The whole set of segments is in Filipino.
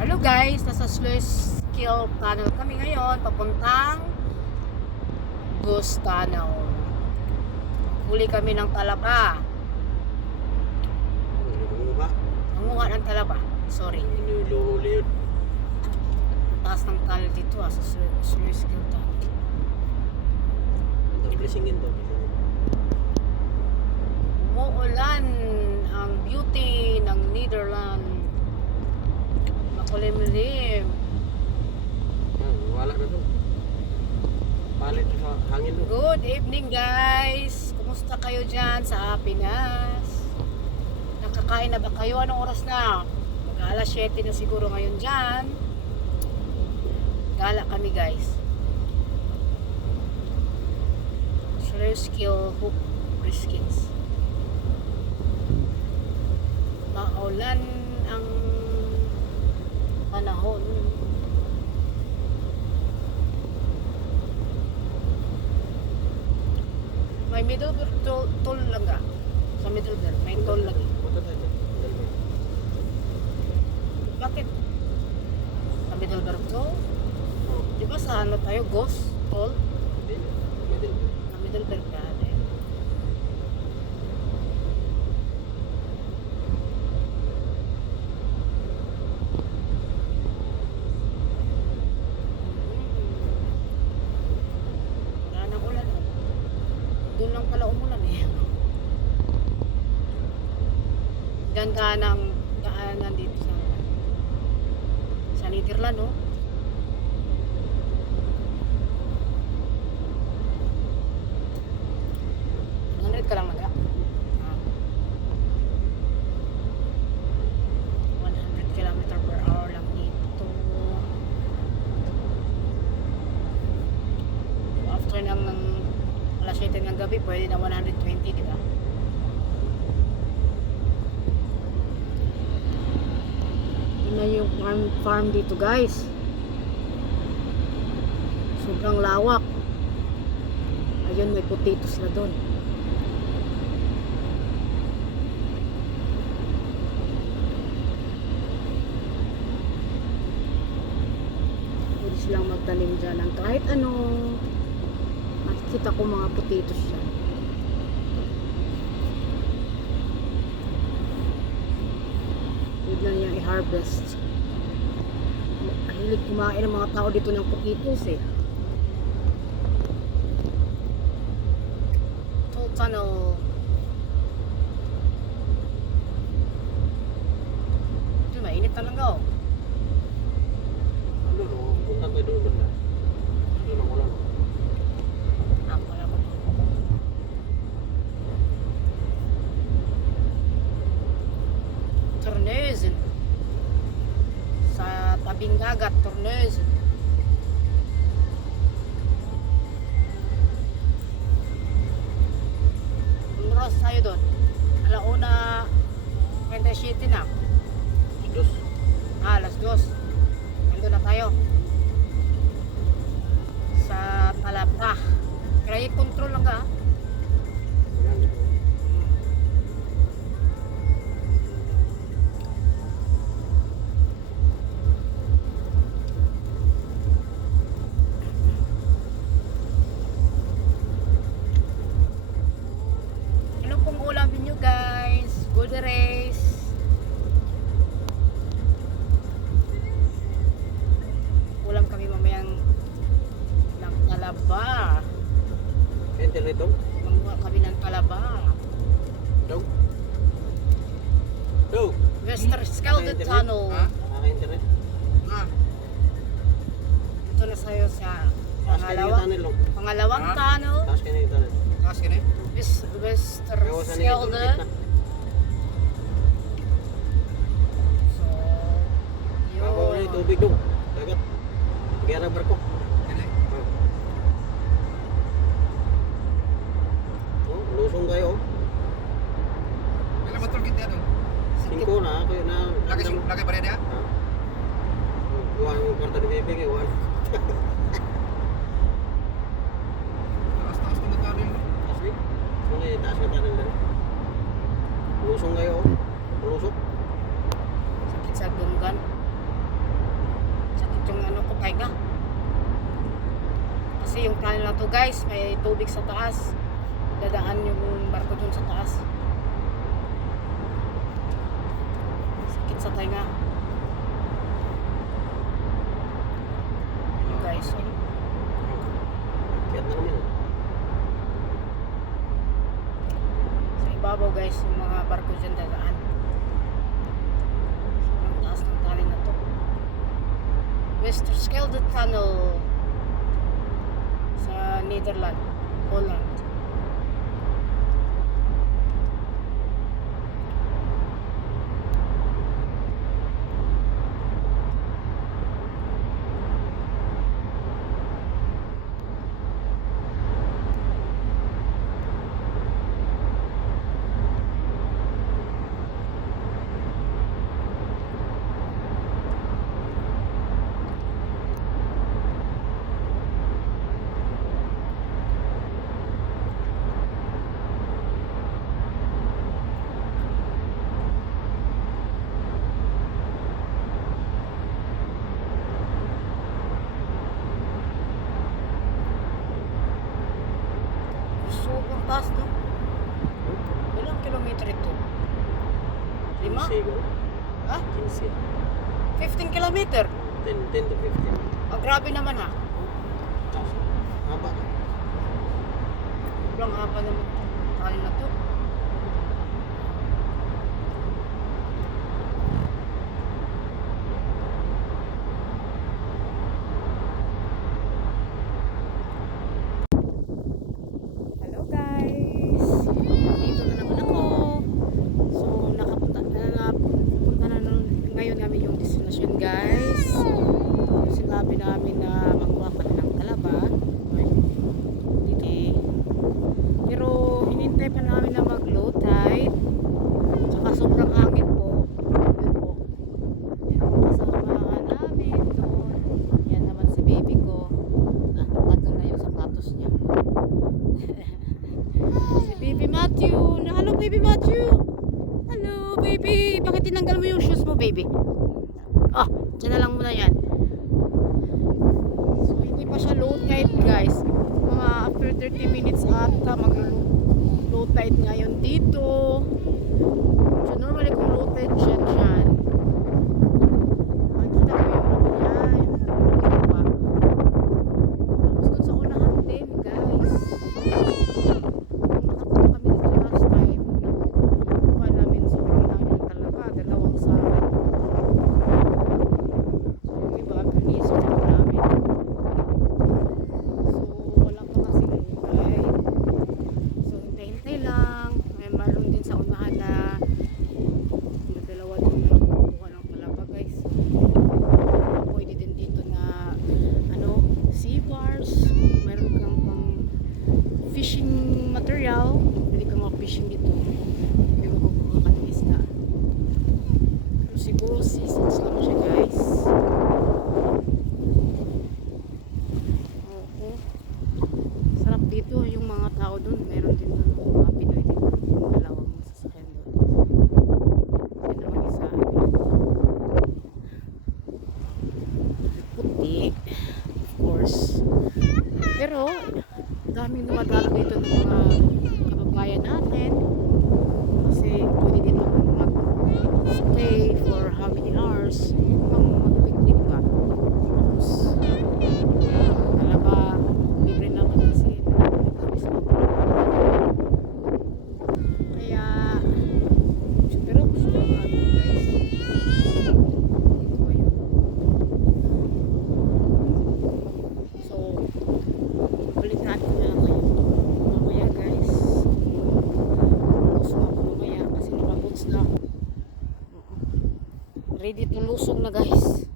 Hello guys, nasa Sluice Kill Tunnel kami ngayon, papuntang Goose Tunnel. Huli kami ng talapa. Nangunguha. Nanguha ng talapa. Sorry. Inuhuli yun. Taas ng tunnel dito ah, sa Slu- Sluice Kill Tunnel. Ang blessingin to. Umuulan ang beauty ng Netherlands. Makulimlim. Ah, wala na to. Palit sa hangin to. Good evening guys! Kumusta kayo dyan sa Pinas? Nakakain na ba kayo? Anong oras na? Mag alas 7 na siguro ngayon dyan. Gala kami guys. Skill hook briskets. Maulan ang panahon. May Middleburg toll, toll lang ka. Sa Middleburg, may toll lagi. Bakit? Sa Middleburg toll? Di ba sa ano tayo, Ghost toll? hindi na. Middle. Sa Middleburg ka. Eh. Wala nang ulan. oh. Doon lang pala umulan eh. Ganda ng daanan dito sa sa Netherlands, no? Hundred ka lang. Ah. 100 kilometer per lang dito. After ng alas 7 ng gabi, pwede na 120, di ba? Yun na yung farm, farm dito guys. Sobrang lawak. Ayun, may potatoes na doon. Pwede silang magtanim dyan ng kahit ano. Makikita ko mga potatoes dyan. Pwede na niyang i-harvest. Mahilig kumain ng mga tao dito ng potatoes eh. Toll tunnel. Ito, mainit talaga oh. Tayo doon? Alauna 27 na. Dos. Ah, alas 2. Pangalawang Ha? tunnel. Taas kayo yung tunnel. taas ka na eh. West, Western Iwasan niyo yung Scalded. na. So, Ako na yung yun. tubig doon. Dagat. Kaya na barko. Yan eh. Oh, lusong kayo. Kailan matulog kita doon? Singko na. Kayo na. Lagi, lagi pa rin niya? Ha? Kuha yung kwarta ni Bebe. Kuha. Taas-taas na matalo yun. Taas ni. Mga taas na tunnel na. Lusong kayo. Lusok. Sakit sa gunggan. tayo Kasi yung tunnel na to guys, may tubig sa taas. Dadaan yung barko dun sa taas. Sakit sa tainga. Yun, guys. oh. Namin. Sa ibabaw guys, yung mga barko dyan dadaan. Sobrang taas ng tunnel na to. Westerschelde Tunnel sa Netherlands, Holland. Sobrang taas no? Ilang kilometer ito? Lima? 15 siguro. Ha? 15. 15 kilometer? 10, 10 to 15. Oh, grabe naman ha. Haba. Sobrang haba naman. Kali na to. Hello guys! Dito na naman ako. So, nakapunta na na punta na nun- ngayon namin yung destination guys. Sinabi namin na magkuha pa ng talaba. Ay, dito. Pero hinintay pa namin na mag-low tide. Tsaka sobrang hangin po. Yun po. Yan ang kasama namin doon. Yan naman si baby ko. Ah, tagal na yung sapatos niya. si baby Matthew. Na, hello baby Matthew. Hello Bakit tinanggal mo yung shoes mo baby? Ah, dyan na lang muna yan. So, hindi pa siya low tide guys. Mga after 30 minutes ata mag-low tide ngayon dito. So, normally kung low tide siya dyan, makikita mo yung ano niya, yung iba. Tapos dun sa unahan din guys. Nung nakapunta kami dito last time, nakuha namin sobrang dami talaga. Dalawang sara. Yung iba, pinis na namin. So, wala pa kasi hintay. So, hintay-hintay lang. May maroon din sa unahan na na dalawa din na kukuha ng palaba guys. Pwede din dito na ano, sea bars. Meron kang pang fishing material. Pwede kang mag-fishing dito. Pwede mo kukuha ka ng isda. Pero siguro seasons lang siya guys. Oo. Sarap dito yung mga tao doon. Meron din doon mga Pinoy din. Yung dalawang sasakyan doon. Yan naman isa. Puti. Of course. Pero, daming dumadalo dito ng mga kababayan natin. Kasi pwede din ako mag-stay for how many hours. Pang mag-picnic ba? Tapos, talaga, libre naman kasi. Kaya, pero gusto ko ano guys. Ito ayun. So, balitaan ko na lang kayo mamaya guys. Lusong ako mamaya kasi nakaboots na ako. Ready to lusong na guys.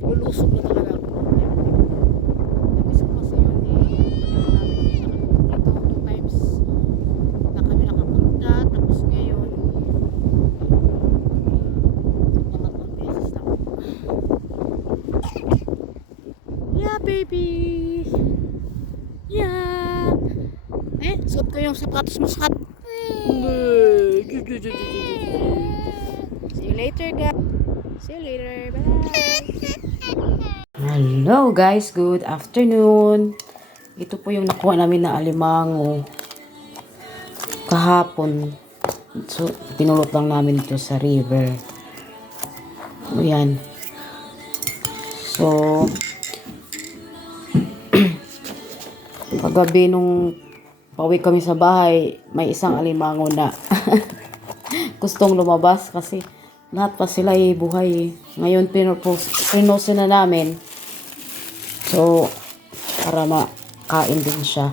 Lulusog na talaga ako. Namiss ko kasi yun eh. Dito two times na kami nakapunta. Tapos ngayon, pangatlong beses na. Yeah, baby! Yeah! Eh, suot ko yung sapatos mo sa See you later, guys. See you later. Bye. Hello. Guys, good afternoon. Ito po yung nakuha namin na alimango kahapon. So, pinulot lang namin ito sa river. Ayan. So, paggabi nung pauwi kami sa bahay, may isang alimango na gustong lumabas kasi lahat pa sila ay buhay. eh. Ngayon, pinose na namin. So, para makain din siya.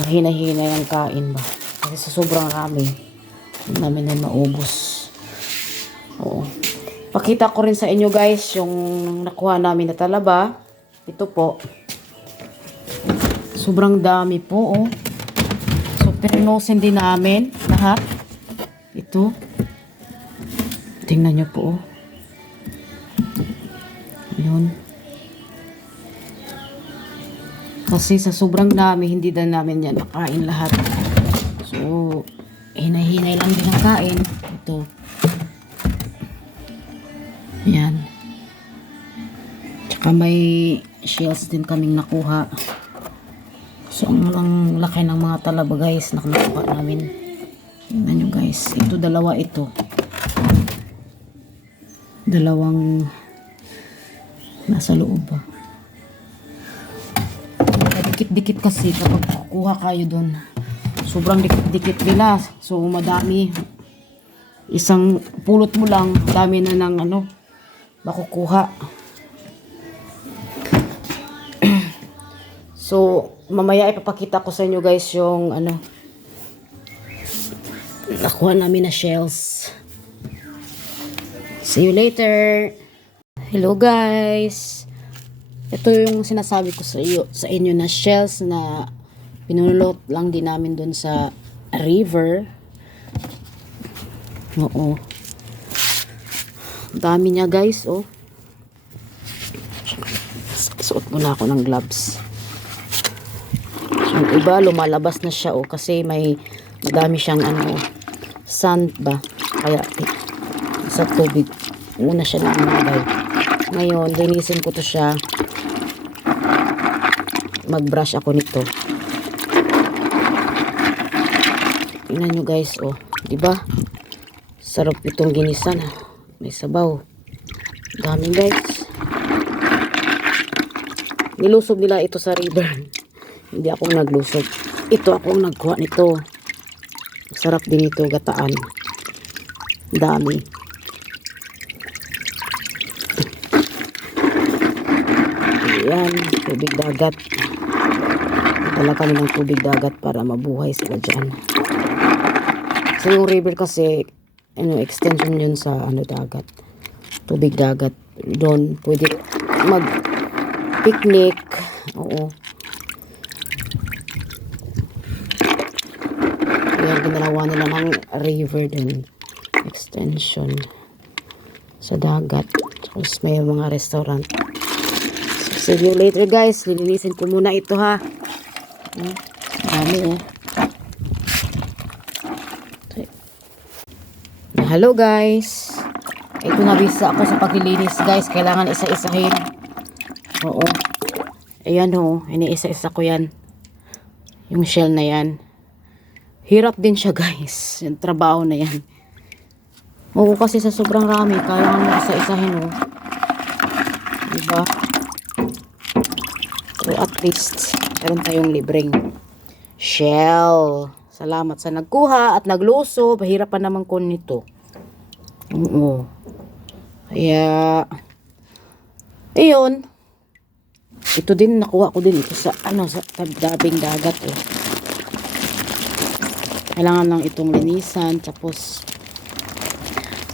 Mahina-hina yung kain ba. Kasi sa sobrang rami, namin na maubos. Oo. Pakita ko rin sa inyo guys yung nakuha namin na talaba. Ito po. Sobrang dami po oh. So, pirinosin din namin lahat. Ito. Tingnan nyo po oh. Yun. Kasi sa sobrang dami, hindi na namin yan nakain lahat. So, hinay-hinay lang din ang kain. Ito. Yan. Tsaka may shells din kaming nakuha. So, ang lang laki ng mga talaba guys na nakuha namin. Tingnan nyo guys. Ito, dalawa ito. Dalawang nasa loob ba. Dikit-dikit kasi kapag kukuha kayo doon. Sobrang dikit-dikit nila. So, madami. Isang pulot mo lang, dami na ng ano, makukuha. so, mamaya ipapakita ko sa inyo guys yung ano, nakuha namin na shells. See you later. Hello guys. Ito yung sinasabi ko sa iyo sa inyo na shells na pinulot lang din namin doon sa river. Oo. Dami niya guys, oh. Suot muna ako ng gloves. Yung iba lumalabas na siya oh kasi may madami siyang ano sand ba kaya ti- sa tubig una siya nakalagay ngayon linisin ko to siya mag-brush ako nito. Tingnan nyo guys oh. Ba sarap itong ginisa na may sabaw. Dami guys. Nilusob nila ito sa river. Hindi ako naglusob ito ako nagkuha nito. Sarap din ito gataan. Dami. Ayan, tubig dagat. Dala kami ng tubig dagat para mabuhay sila dyan. So yung river kasi, ano, extension yun sa ano dagat. Tubig dagat. Doon, pwede mag picnic. Oo. Kaya ginalawa nila ng river din. Extension. Sa dagat. Tapos may mga restaurant. See you later guys. Lilinisin ko muna ito ha. Hmm, Dami. Okay. Hello guys. Ito nabisa ako sa paglilinis guys. Kailangan isa-isahin. Oo. Ayan oh. Ini-isa-isa ko yan. Yung shell na yan. Hirap din siya guys. Yung trabaho na yan. Oo kasi sa sobrang rami. Kailangan mo isa-isahin oh. Diba? So at least, meron tayong libreng shell. Salamat sa nagkuha at nagluso. Pahirapan naman ko nito. Oo. Kaya, ayun. Ito din, nakuha ko din ito sa, ano, sa tabdabing dagat, eh. Kailangan lang itong linisan, tapos,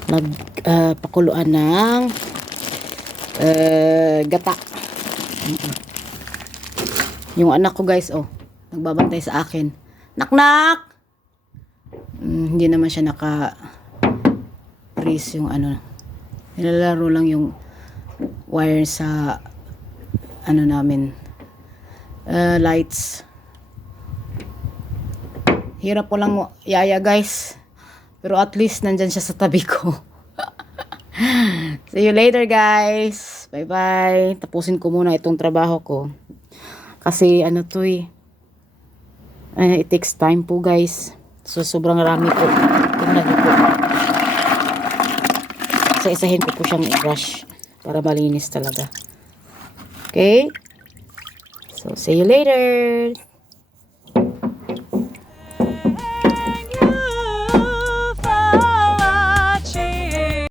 nag, ah, pakuluan ng, eh, gata. Yung anak ko guys, oh, nagbabantay sa akin. Naknak! Mm, hindi naman siya naka freeze yung ano. Nilalaro lang yung wire sa ano namin uh, lights. Hirap ko lang mo- yaya guys. Pero at least nandyan siya sa tabi ko. See you later guys. Bye-bye. Tapusin ko muna itong trabaho ko. Kasi ano to eh. eh, it takes time po guys. So sobrang rami po. Tingnan niyo po. Isa-isahin ko po siyang i-brush para malinis talaga. Okay? So see you later.